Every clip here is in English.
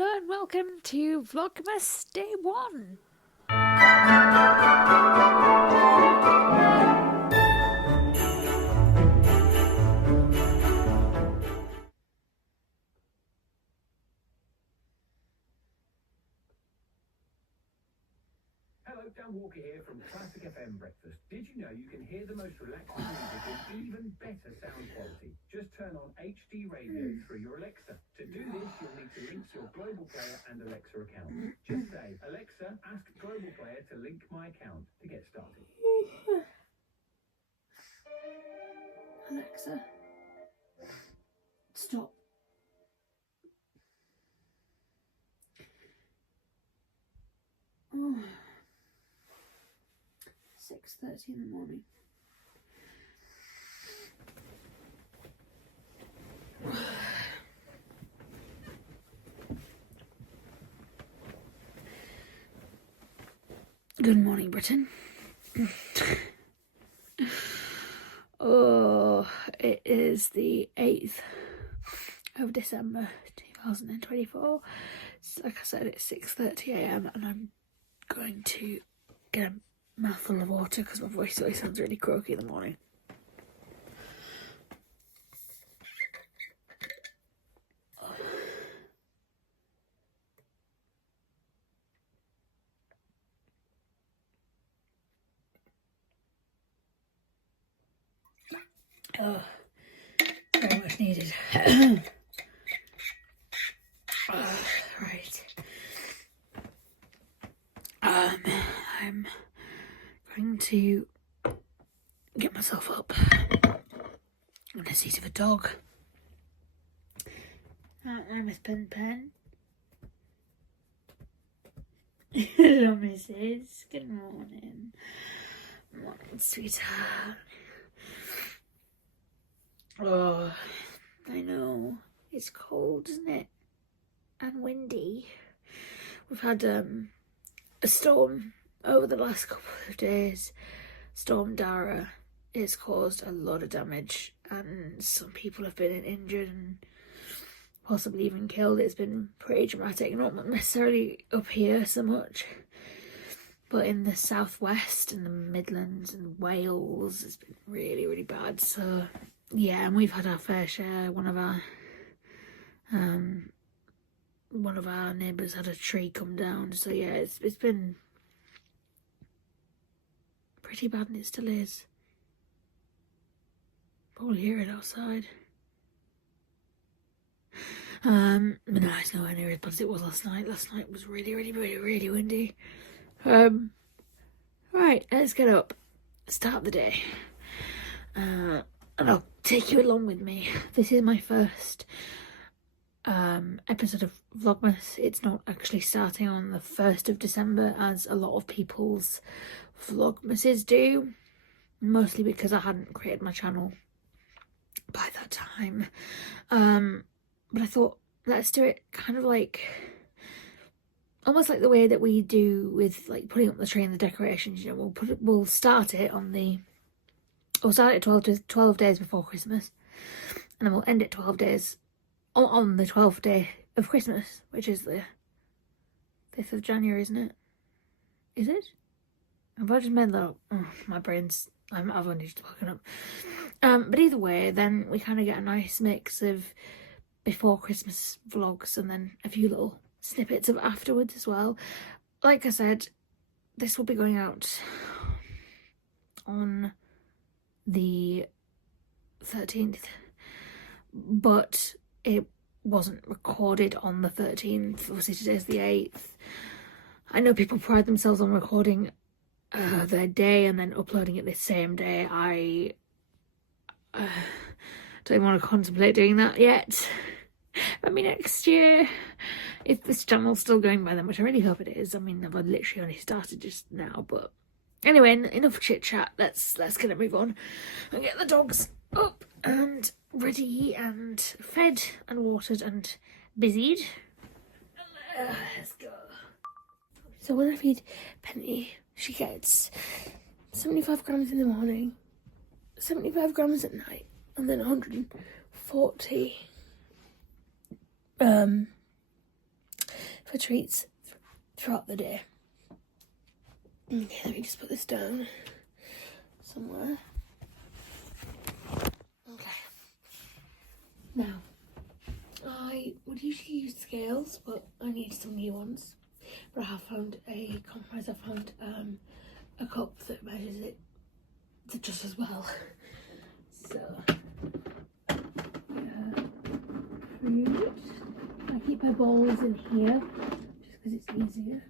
Hello and welcome to Vlogmas Day 1. Hello, Dan Walker here from Classic FM Breakfast. Did you know you can hear the most relaxing music in even better sound quality? Just turn on HD radio through your Alexa. To do this, you'll need to link your Global Player and Alexa account. Just say, Alexa, ask Global Player to link my account to get started. Alexa, stop. Oh. 6:30 in the morning. Good morning, Britain. Oh, it is the 8th of December 2024. Like I said, it's 6:30 a.m. and I'm going to get a mouthful of water because my voice always sounds really croaky in the morning. Oh, very much needed. Right. I'm going to get myself up on the seat of a dog. I'm with Pen. Hello, Mrs. Good morning. Morning, sweetheart. Oh, I know. It's cold, isn't it? And windy. We've had a storm over the last couple of days. Storm Dara. It's caused a lot of damage and some people have been injured and possibly even killed. It's been pretty dramatic, not necessarily up here so much, but in the southwest and the Midlands and Wales it's been really, really bad. So yeah, and we've had our fair share. One of our neighbours had a tree come down, so yeah, it's been pretty bad and it still is. Probably hear it outside. But no, it's nowhere near as bad as it was last night. Last night was really, really, really, really windy. Right, let's get up. Start the day. And I'll take you along with me. This is my first episode of Vlogmas. It's not actually starting on the 1st of December as a lot of people's Vlogmases do. Mostly because I hadn't created my channel by that time. But I thought, let's do it kind of like, almost like the way that we do with like putting up the tree and the decorations. You know, we'll start it on we'll start it 12 days before Christmas, and then we'll end it 12 days on the 12th day of Christmas, which is the 5th of January, isn't it? Is it? Have I just made that up? Oh, my brain's, I've only just woken up. But either way, then we kind of get a nice mix of before Christmas vlogs and then a few little snippets of afterwards as well. Like I said, this will be going out on the 13th, but it wasn't recorded on the 13th. Obviously today's the 8th. I know people pride themselves on recording their day and then uploading it the same day. I don't even want to contemplate doing that yet. Maybe next year, if this channel's still going by then, which I really hope it is. I mean, I've literally only started just now, but anyway, enough chit chat. Let's get it move on and get the dogs up and ready and fed and watered and busied. Let's go. So when I feed Penny, she gets 75 grams in the morning, 75 grams at night, and then 140 for treats throughout the day. Okay, let me just put this down somewhere. Okay. Now, I would usually use scales, but I need some new ones. But I have found a compromise. I found a cup that measures it just as well. So, fruit. I keep my bowls in here just because it's easier.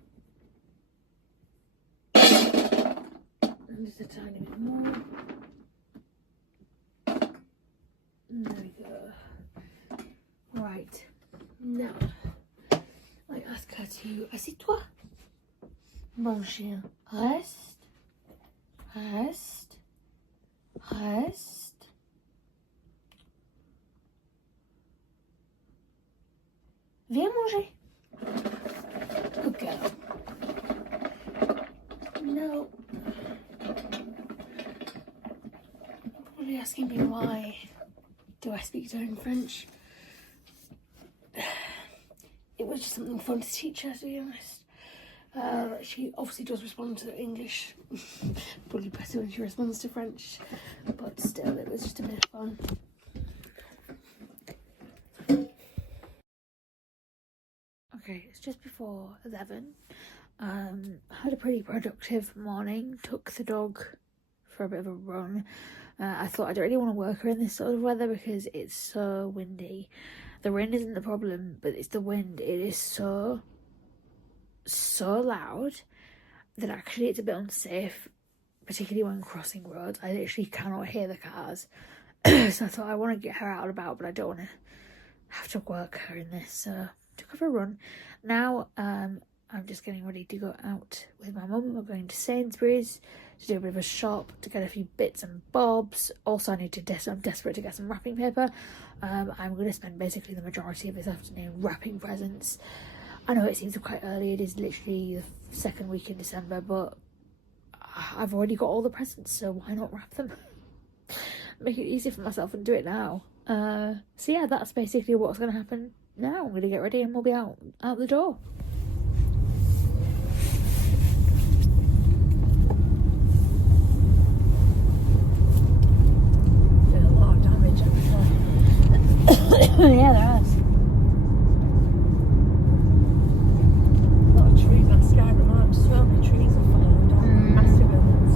And just a tiny bit more. And there we go. Right, now I ask her to assieds-toi. Mon chien, reste, reste, reste. Viens manger. Good girl. No. You're probably asking me why do I speak to her in French. It was just something fun to teach her, to be honest. She obviously does respond to English, probably better when she responds to French, but still, it was just a bit of fun. Okay, it's just before 11. Had a pretty productive morning, took the dog for a bit of a run. I thought I don't really want to work her in this sort of weather because it's so windy. The rain isn't the problem, but it's the wind. It is so loud that actually it's a bit unsafe, particularly when crossing roads. I literally cannot hear the cars. So I thought I want to get her out and about, but I don't want to have to work her in this. So took her for a run. Now I'm just getting ready to go out with my mum. We're going to Sainsbury's to do a bit of a shop, to get a few bits and bobs. Also, I'm desperate to get some wrapping paper. I'm going to spend basically the majority of this afternoon wrapping presents. I know it seems quite early, it is literally the second week in December, but I've already got all the presents, so why not wrap them? Make it easy for myself and do it now. So yeah, that's basically what's going to happen now. I'm going to get ready and we'll be out the door. Yeah, there is. A lot of trees, that sky remarks, so many trees are falling down, massive ones.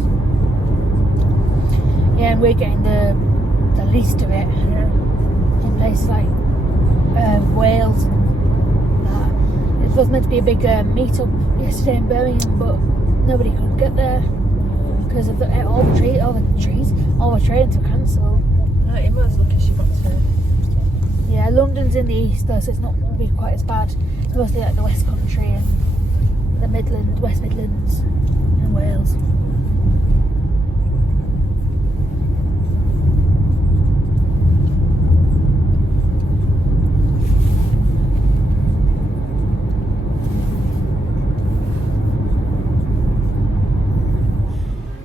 Yeah, and we're getting the least of it. Yeah. In places like Wales and that. It was meant to be a big meet-up yesterday in Birmingham, but nobody could get there because of all the trains were cancelled. Emma's lucky she got to. Yeah, London's in the east though, so it's not going to be quite as bad. It's mostly like the West Country and the West Midlands and Wales.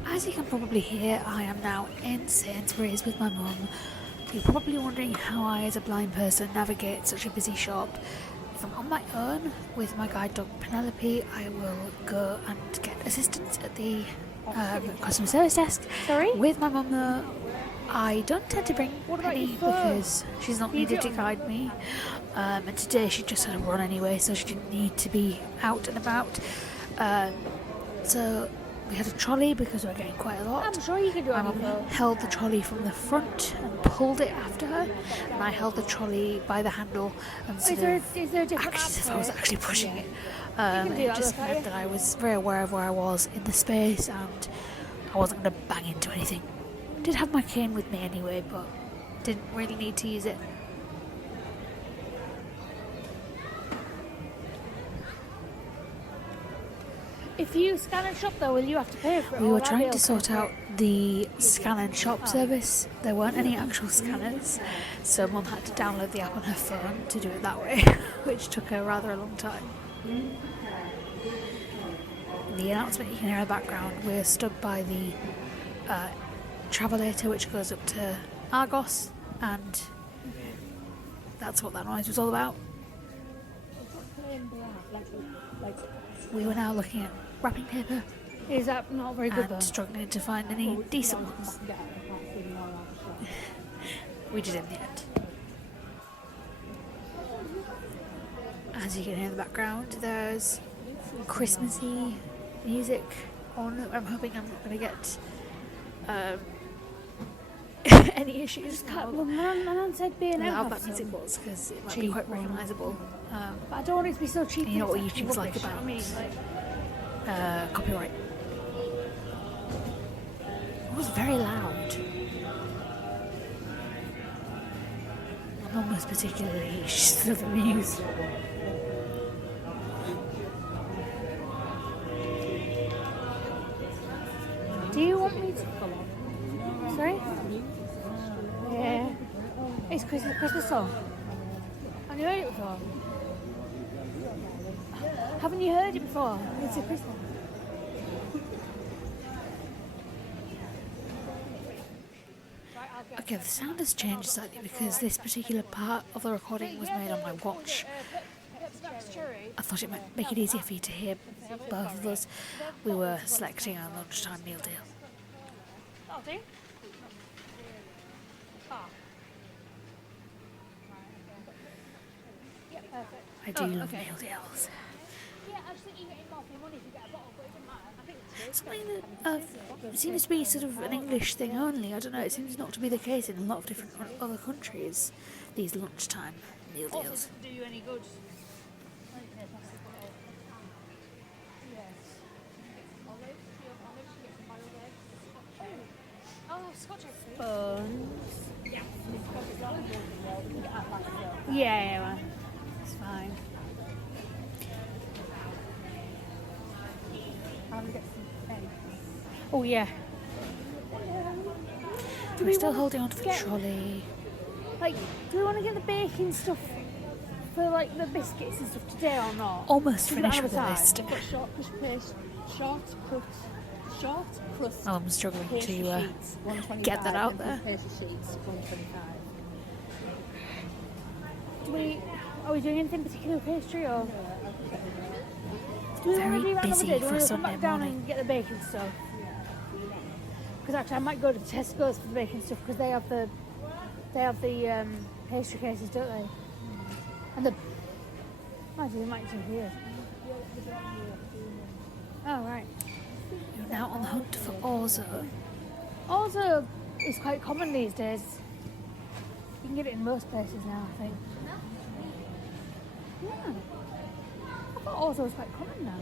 As you can probably hear, I am now in Sainsbury's with my mum. You're probably wondering how I, as a blind person, navigate such a busy shop. If I'm on my own with my guide dog Penelope, I will go and get assistance at the customer service desk. Sorry? With my mum though, I don't tend to bring any because she's not needed to guide me. And today she just had a run anyway, so she didn't need to be out and about. So we had a trolley because we were getting quite a lot. I'm sure you can do My mum held the trolley from the front and pulled it after her, and I held the trolley by the handle and Is there a different app I was actually pushing it. can do It that just though, meant can't that I was very aware of where I was in the space and I wasn't going to bang into anything. I did have my cane with me anyway, but didn't really need to use it. If you scan and shop though, will you have to pay for it? We or were will that trying be to okay? sort out the scan and shop service. There weren't any actual scanners, so Mum had to download the app on her phone to do it that way, which took her rather a long time. The announcement you can hear in the background, we're stood by the travelator which goes up to Argos, and that's what that noise was all about. Plain black. We were now looking at wrapping paper Is that not very good though? and struggling to find any decent ones. We did in the end. As you can hear in the background, there's Christmassy music on. I'm hoping I'm not going to get any issues now. Well, man said being How out that music was, because it might be cheap quite ones. recognisable. But I don't want it to be so cheap. And you know what it's YouTube's like rubbish, about I mean, like, copyright. It was very loud. My mum was particularly, she's sort of amused. do you want me to? Sorry. Yeah. It's Christmas song. Have you heard it before? Haven't you heard it before? It's a Christmas. Okay, the sound has changed slightly because this particular part of the recording was made on my watch. I thought it might make it easier for you to hear both of us. We were selecting our lunchtime meal deal. That'll do. Yeah, perfect. I do love meal deals. Yeah, I just think you're getting more for your money if you get a bottle, but it doesn't matter. I think it's Something that seems to be sort of an English thing only. I don't know, it seems not to be the case in a lot of different other countries, these lunchtime meal deals. doesn't do you any good. Phones. Yeah, well, it's fine. Oh yeah. We're still holding on to the trolley. Like, do we want to get the baking stuff for like the biscuits and stuff today or not? Almost We've got finished with the another list. time. We've got short crust Oh, I'm struggling pastry to sheets, 125, get that out and there. pastry sheets, 125. Are we doing anything particular with pastry or? Do we Very want to do that another busy day? Do we for a want to come Sunday back down morning. and get the baking stuff? Because actually, I might go to Tesco's for the baking stuff because they have the pastry cases, don't they? And the might do here. Oh right. You're now on the hunt for orzo. Orzo is quite common these days. You can get it in most places now, I think. Yeah. I thought orzo was quite common now.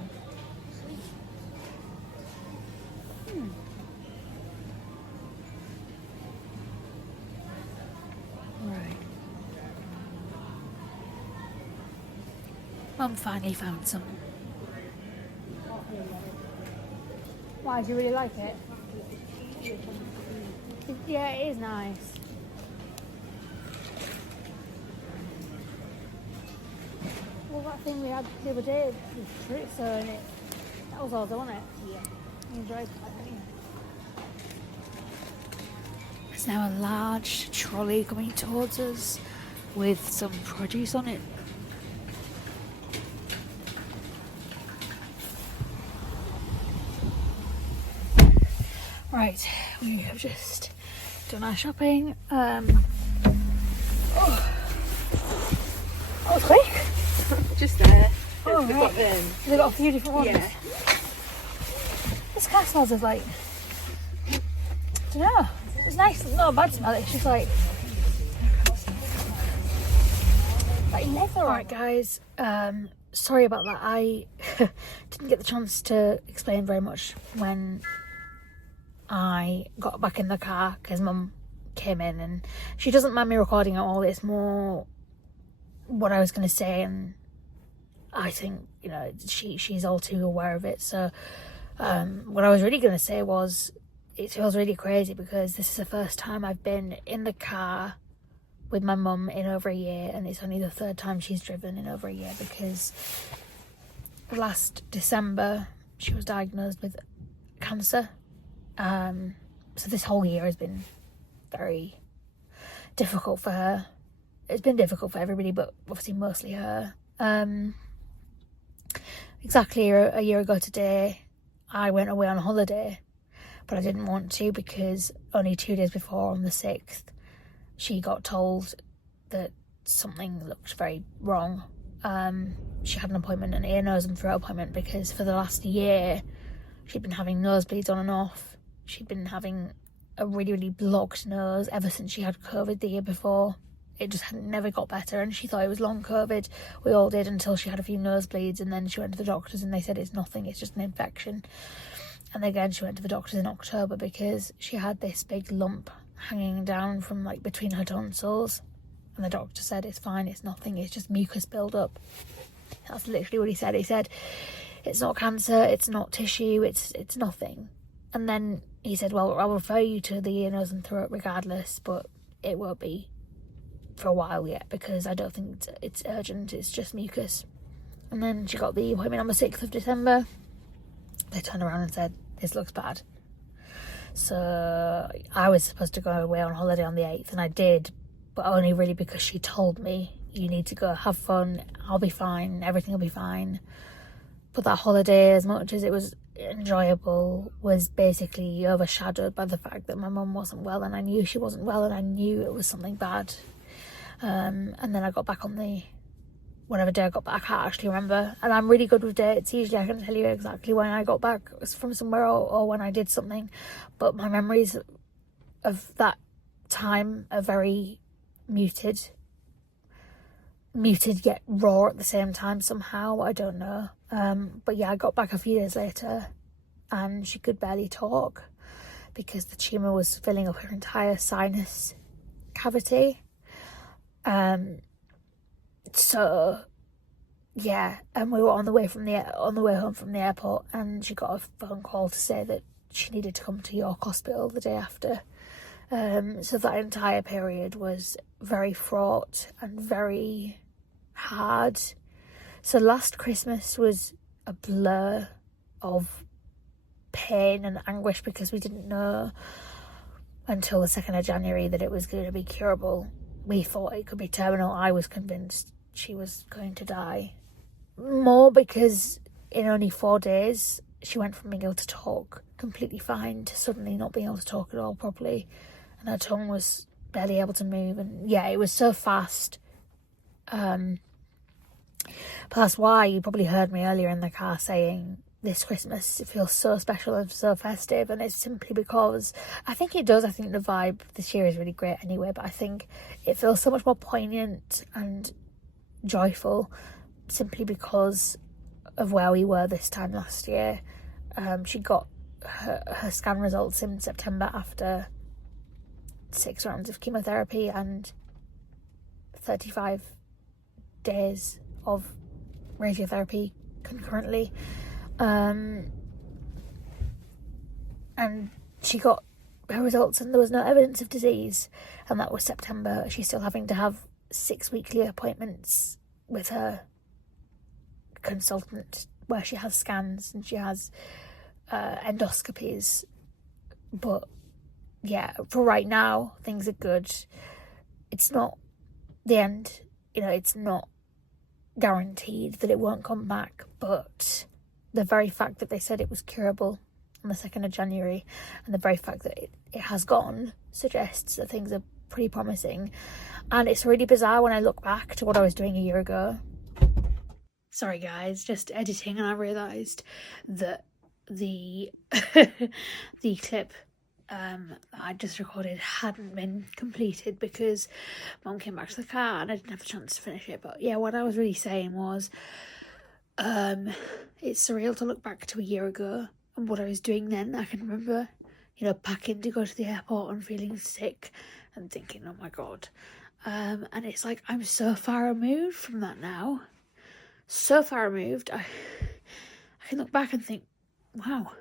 Right. Mum finally found some. Why, do you really like it? Yeah, it is nice. Well, that thing we had the other day with chorizo in it, that was also, wasn't it? Yeah. You enjoyed that, didn't you? There's now a large trolley coming towards us with some produce on it. Right, we have just done our shopping. That was quick. Just there. Oh, We've right. got them. They've got a few different ones. Yeah. This car smells of like, I don't know. It's nice. It's not a bad smell. It's just like leather. Alright guys, sorry about that. I didn't get the chance to explain very much when I got back in the car because Mum came in and she doesn't mind me recording it all. It's more what I was going to say, and I think, you know, she's all too aware of it. So what I was really going to say was it feels really crazy because this is the first time I've been in the car with my mum in over a year, and it's only the third time she's driven in over a year because last December she was diagnosed with cancer. So this whole year has been very difficult for her. It's been difficult for everybody, but obviously mostly her. exactly a year ago today, I went away on holiday, but I didn't want to because only 2 days before, on the 6th, she got told that something looked very wrong. She had an appointment, an ear, nose and throat appointment, because for the last year she'd been having nosebleeds on and off. She'd been having a really, really blocked nose ever since she had COVID the year before. It just never got better, and she thought it was long COVID. We all did, until she had a few nosebleeds, and then she went to the doctors and they said it's nothing, it's just an infection. And again, she went to the doctors in October because she had this big lump hanging down from like between her tonsils, and the doctor said it's fine, it's nothing, it's just mucus build-up. That's literally what he said. He said it's not cancer, it's not tissue, it's nothing. And then he said, well, I'll refer you to the ear, nose and throat regardless, but it won't be for a while yet because I don't think it's urgent, it's just mucus. And then she got the appointment on the 6th of December. They turned around and said, this looks bad. So I was supposed to go away on holiday on the 8th, and I did, but only really because she told me, you need to go have fun, I'll be fine, everything will be fine. But that holiday, as much as it was enjoyable, was basically overshadowed by the fact that my mum wasn't well, and I knew she wasn't well, and I knew it was something bad. And then I got back on the whatever day I got back, I can't actually remember, and I'm really good with dates. Usually I can tell you exactly when I got back from somewhere, or when I did something, but my memories of that time are very muted yet raw at the same time somehow. I don't know. But yeah, I got back a few days later and she could barely talk because the tumour was filling up her entire sinus cavity. So yeah, and we were on the way home from the airport, and she got a phone call to say that she needed to come to York Hospital the day after. So that entire period was very fraught and very hard. So last Christmas was a blur of pain and anguish because we didn't know until the 2nd of January that it was going to be curable. We thought it could be terminal. I was convinced she was going to die. More because in only 4 days she went from being able to talk completely fine to suddenly not being able to talk at all properly, and her tongue was barely able to move. And yeah, it was so fast. But that's why you probably heard me earlier in the car saying this Christmas it feels so special and so festive, and it's simply because I think it does. I think the vibe this year is really great anyway, but I think it feels so much more poignant and joyful simply because of where we were this time last year. She got her scan results in September after 6 rounds of chemotherapy and 35 days of radiotherapy concurrently. And she got her results and there was no evidence of disease, and that was September. She's still having to have 6 weekly appointments with her consultant where she has scans and she has endoscopies. But yeah, for right now things are good. It's not the end, it's not guaranteed that it won't come back, but the very fact that they said it was curable on the 2nd of January and the very fact that it has gone suggests that things are pretty promising. And it's really bizarre when I look back to what I was doing a year ago. Sorry guys, just editing, and I realised that the the clip I just recorded hadn't been completed because Mum came back to the car and I didn't have a chance to finish it. But yeah, what I was really saying was it's surreal to look back to a year ago and what I was doing then. I can remember, packing to go to the airport and feeling sick and thinking, oh my god. And it's like I'm so far removed from that now. So far removed. I can look back and think, wow.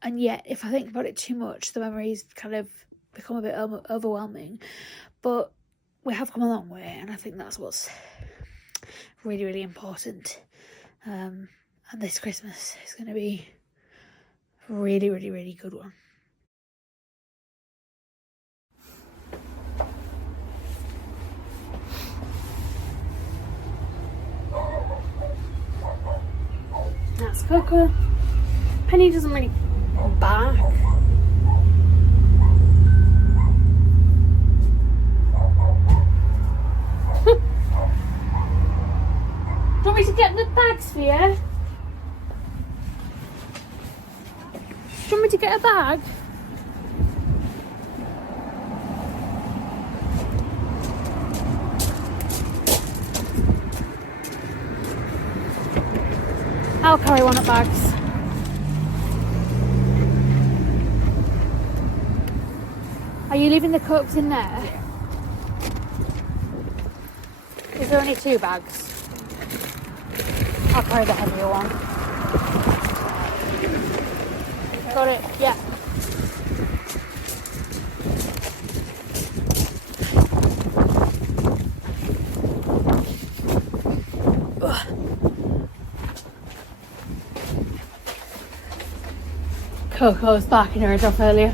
And yet if I think about it too much, the memories kind of become a bit overwhelming. But we have come a long way, and I think that's what's really, really important. And this Christmas is going to be a really, really, really good one. That's Coco. Penny doesn't really bark. Do you want me to get the bags for you? Do you want me to get a bag? I'll carry one of bags. Are you leaving the cokes in there? Is there only 2 bags? I'll carry the heavier one. Got it, yeah. Coco was barking her head off earlier.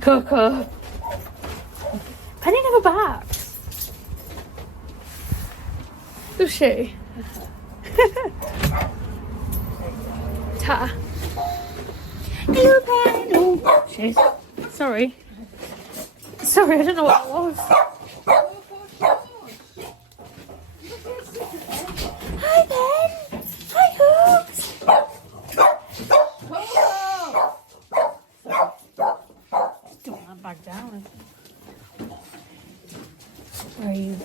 Coco. Penny never barks. Does she? Ta. Hello, Penny. Oh, shit. Sorry. Sorry, I don't know what it was. Hi, Ben. Hi, Hooks. Don't want back down. Where are you?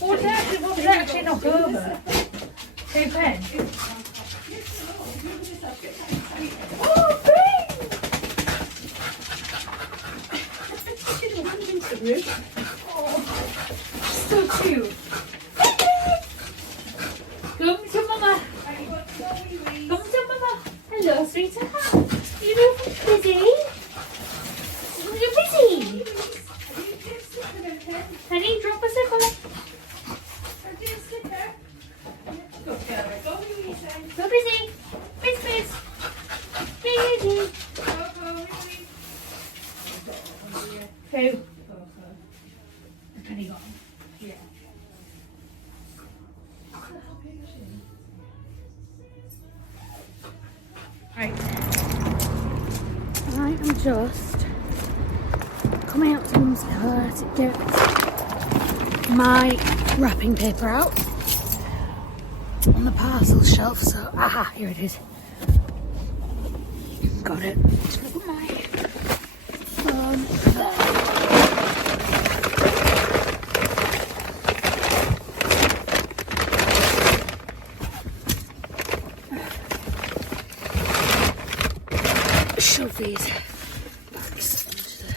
What was actually knocked over? Hey, Ben. Oh, Ben! Oh, so cute. Come to Mama. Come to Mama. Hello, sweetheart. You look busy. You're busy. Honey, drop a slipper. Go busy. Busy. Busy. Who? Penny got him. Yeah. Right. I am just coming out to Mum's car to get my wrapping paper out on the parcel shelf. So, aha, here it is. Got it. Just gonna put my phone there. Shove these bags onto the...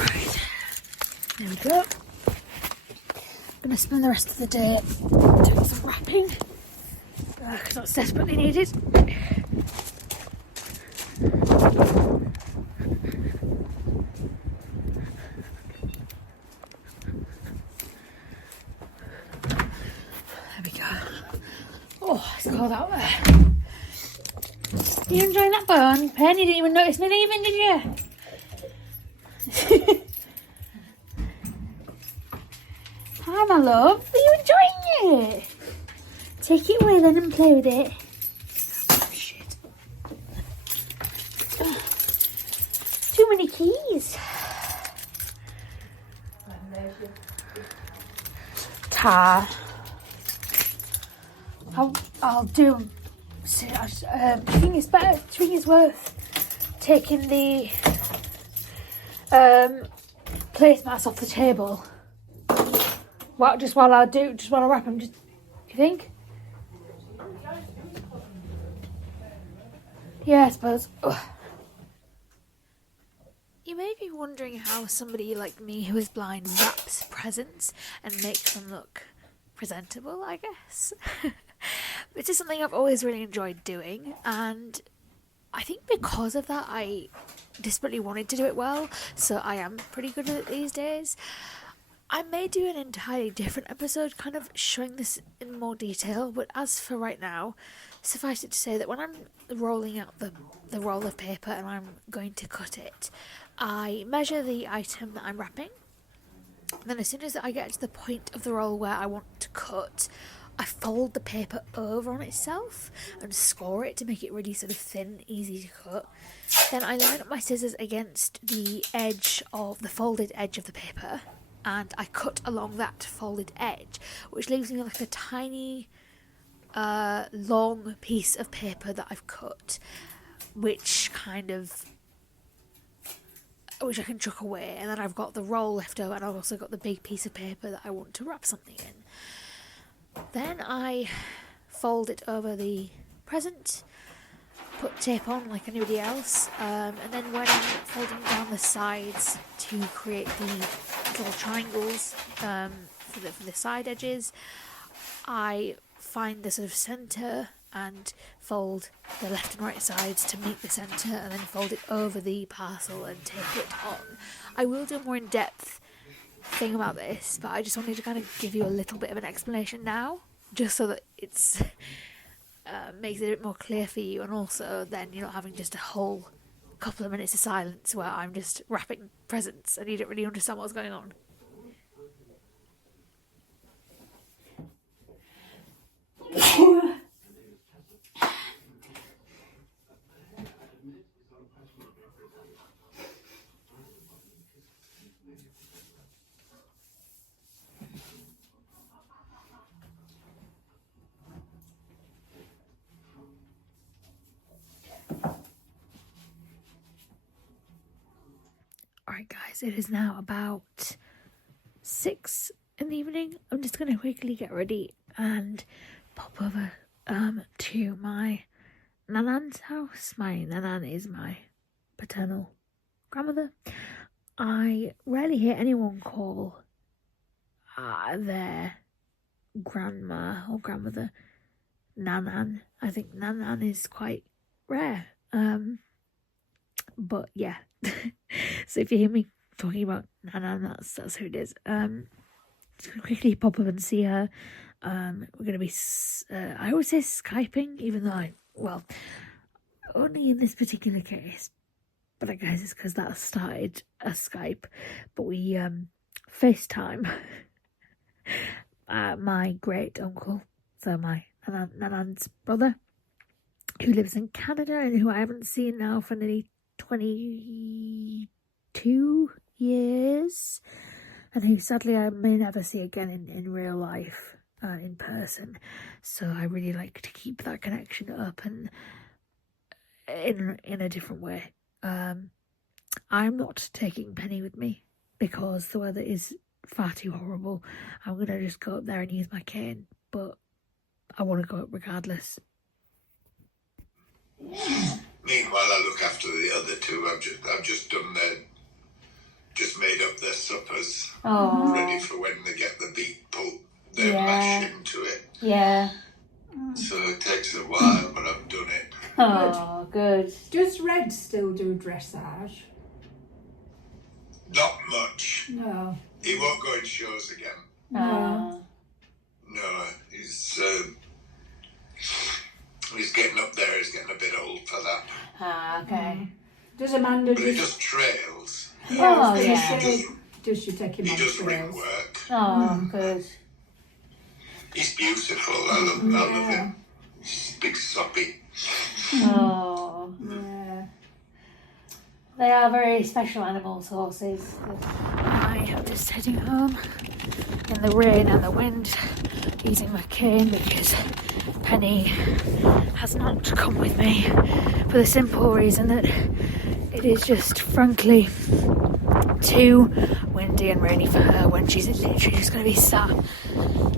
Right, there we go. I'm going to spend the rest of the day doing some wrapping because that's desperately needed. There we go. Oh, it's cold out there. You enjoying that bun? Pen, you didn't even notice me leaving, did you? Hi, my love. Are you enjoying it? Take it away then and play with it. Oh, shit. Too many keys. Car. I'll do. I think it's better. I think it's worth taking the placemats off the table. Just while I wrap them. Do you think? Yeah, I suppose. Ugh. You may be wondering how somebody like me who is blind wraps presents and makes them look presentable, I guess. This is something I've always really enjoyed doing, and I think because of that I desperately wanted to do it well, so I am pretty good at it these days. I may do an entirely different episode kind of showing this in more detail, but as for right now, suffice it to say that when I'm rolling out the roll of paper and I'm going to cut it, I measure the item that I'm wrapping. Then as soon as I get to the point of the roll where I want to cut, I fold the paper over on itself and score it to make it really sort of thin, easy to cut. Then I line up my scissors against the edge of the folded edge of the paper, and I cut along that folded edge, which leaves me like a tiny long piece of paper that I've cut, which I can chuck away, and then I've got the roll left over, and I've also got the big piece of paper that I want to wrap something in. Then I fold it over the present, put tape on like anybody else, and then when I'm folding down the sides to create the little triangles for the side edges, I find the sort of centre and fold the left and right sides to make the centre, and then fold it over the parcel and tape it on. I will do a more in-depth thing about this, but I just wanted to kind of give you a little bit of an explanation now, just so that it's makes it a bit more clear for you, and also then you're not having just a whole couple of minutes of silence where I'm just wrapping presents and you don't really understand what's going on. Alright guys, it is now about 6 in the evening. I'm just going to quickly get ready and pop over to my nanan's house. My nanan is my paternal grandmother. I rarely hear anyone call their grandma or grandmother nanan. I think nanan is quite rare. But yeah. So if you hear me talking about nanan, that's who it is. Just quickly pop up and see her. We're going to be, I always say Skyping, even though only in this particular case, but I guess it's because that started as Skype, but we FaceTime my great uncle, so my nanan's brother, who lives in Canada and who I haven't seen now for nearly 22 years, and who sadly I may never see again in real life, in person. So I really like to keep that connection up and in a different way. I'm not taking Penny with me because the weather is far too horrible. I'm gonna just go up there and use my cane, but I want to go up regardless. Meanwhile, I look after the other two. I've just done just made up their suppers, ready for when they get the beet pulp. They mash into it. Yeah. So it takes a while, but I've done it. Oh, good. Does Red still do dressage? Not much. No. He won't go in shows again. No. No, he's getting up there. He's getting a bit old for that. Ah, okay. Does Amanda But he does trails. Oh, yeah. Does she take him He on does ring trails? work. Oh, good. He's beautiful. I love him. He's big soppy. Oh. Yeah. They are very special animals, horses. I am just heading home in the rain and the wind, using my cane because Penny has not come with me for the simple reason that it is just frankly too windy and rainy for her when she's literally just going to be sat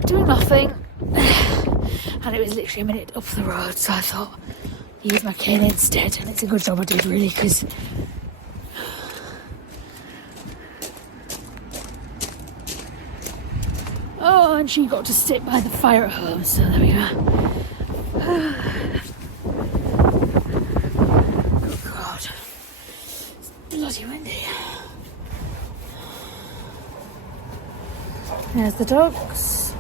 doing nothing. And it was literally a minute up the road, so I thought use my cane instead, and it's a good job I did really, because oh, and she got to sit by the fire at home, so there we are. Oh God, it's bloody windy. There's the dogs.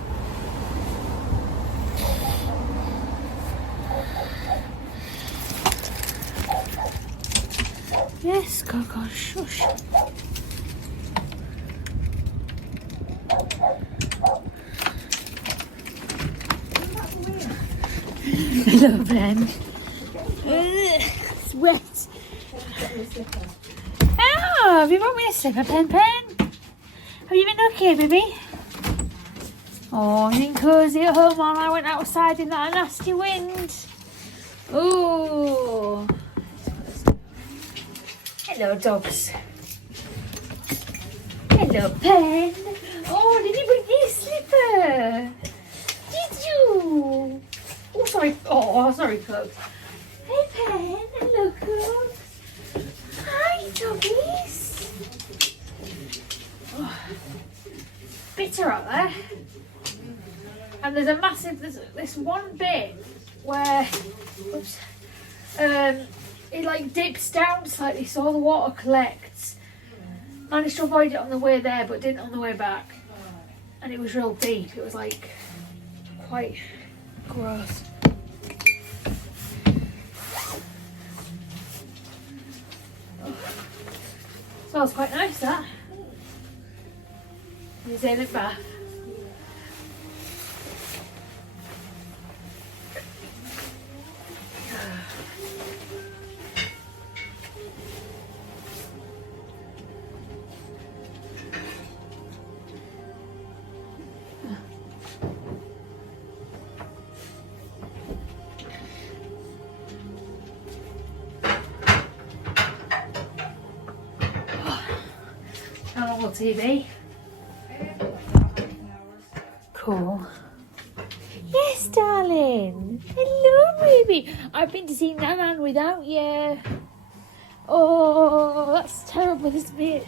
Yes, Coco, shush. Hello, Ben. It's wet. Oh, have you brought me a slipper, Pen? Have you been okay, baby? Oh, you been cosy at home while I went outside in that nasty wind. Oh. Hello, dogs. Hello, Pen. Oh, did you bring me a slipper? Did you? Oh, sorry. Oh, sorry, Cook. Hey, Pen. Hello, Cook. Hi, doggies. Oh, bitter out there. And there's a massive, there's this one bit where, oops, it like dips down slightly so all the water collects. Managed to avoid it on the way there but didn't on the way back. And it was real deep, it was like quite gross. Oh. Smells quite nice, that. New Zealand bath. How long will TV? Cool. Yes, darling. Hello, baby. I've been to see Nanan without you. Oh, that's terrible, isn't it?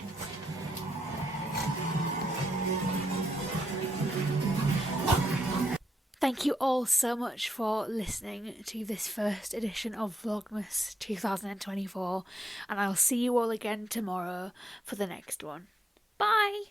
Thank you all so much for listening to this first edition of Vlogmas 2024, and I'll see you all again tomorrow for the next one. Bye!